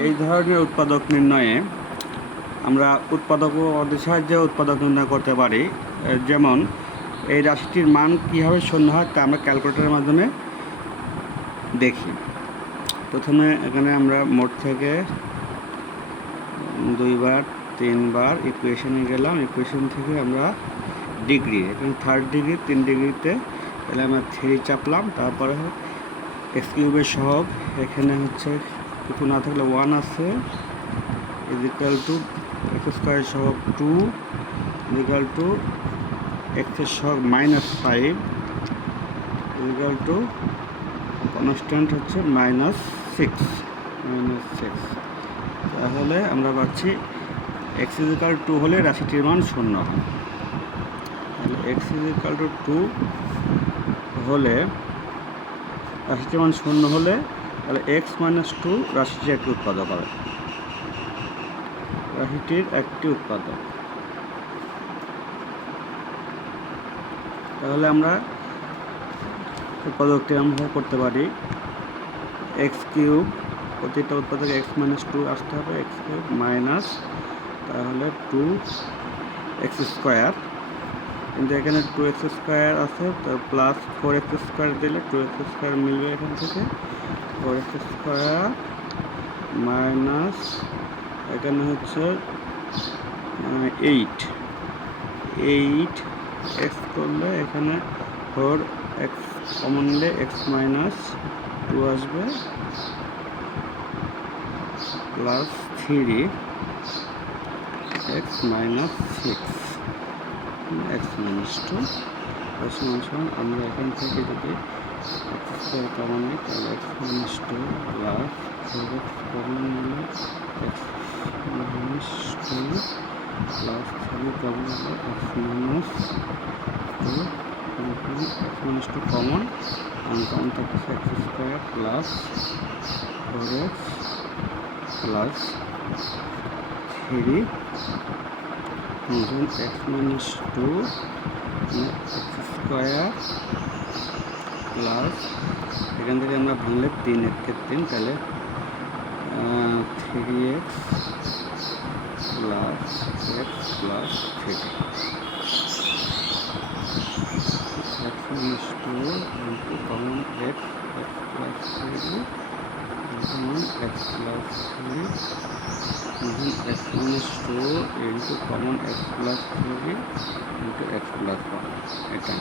এই ধরনের উৎপাদক নির্ণয়ে আমরা উৎপাদক ও সাহায্যে উৎপাদক নির্ণয় করতে পারি। যেমন, এই রাশিটির মান কীভাবে শূন্য হয় তা আমরা ক্যালকুলেটরের মাধ্যমে দেখি। প্রথমে এখানে আমরা মোট থেকে দুইবার, তিনবার ইকুয়েশনে গেলাম। ইকুয়েশন থেকে আমরা ডিগ্রি এখানে থার্ড ডিগ্রি তিন ডিগ্রিতে তাহলে আমরা থ্রি চাপলাম। তারপরে এক্স কিউবের এখানে হচ্ছে কিছু না থাকলে ওয়ান আছে। ইজিক্যাল টু এক্স স্কোয়ার সহগ টু ইজিক্যাল টু এক্সের সহগ minus five equal to constant হচ্ছে মাইনাস সিক্স মাইনাস সিক্স তাহলে আমরা পাচ্ছি এক্স ইজিক্যাল টু হলে রাশিটির মান শূন্য। হয় তাহলে এক্স ইজিক্যাল টু টু হলে রাশিটির মান শূন্য হলে তাহলে এক্স মাইনাস টু রাশিটির একটি উৎপাদক হবে। রাশিটির একটি উৎপাদক। তাহলে আমরা উৎপাদকটি আমরা করতে পারি। এক্স কিউব প্রতিটা উৎপাদক এক্স মাইনাস টু আসতে হবে এক্স কিউব মাইনাস তাহলে টু এক্স স্কোয়ার কিন্তু এখানে টু এক্স স্কোয়ার আছে, তো প্লাস ফোর এক্স স্কোয়ার দিলে টু এক্স স্কোয়ার মিলবে এখান থেকে। ফোর এক্স স্কোয়ার মাইনাস এখানে হচ্ছে এইট এইট এক্স করলে এখানে ফোর এক্স কমন নিলে এক্স মাইনাস টু আসবে plus three x minus six x minus two x minus one আমরা এখান থেকে যদি এক্স কমন নিই, তাহলে x minus two plus four common নিলে x minus two plus three common নিলে x minus two x minus two common common থাকছে x square plus four x plus three function x minus two x square plus एखान भांगले तीन एक के तीन तेल three x plus x plus three x minus two into common x x plus three common x plus three even x one is two into common x plus three into x plus one এটা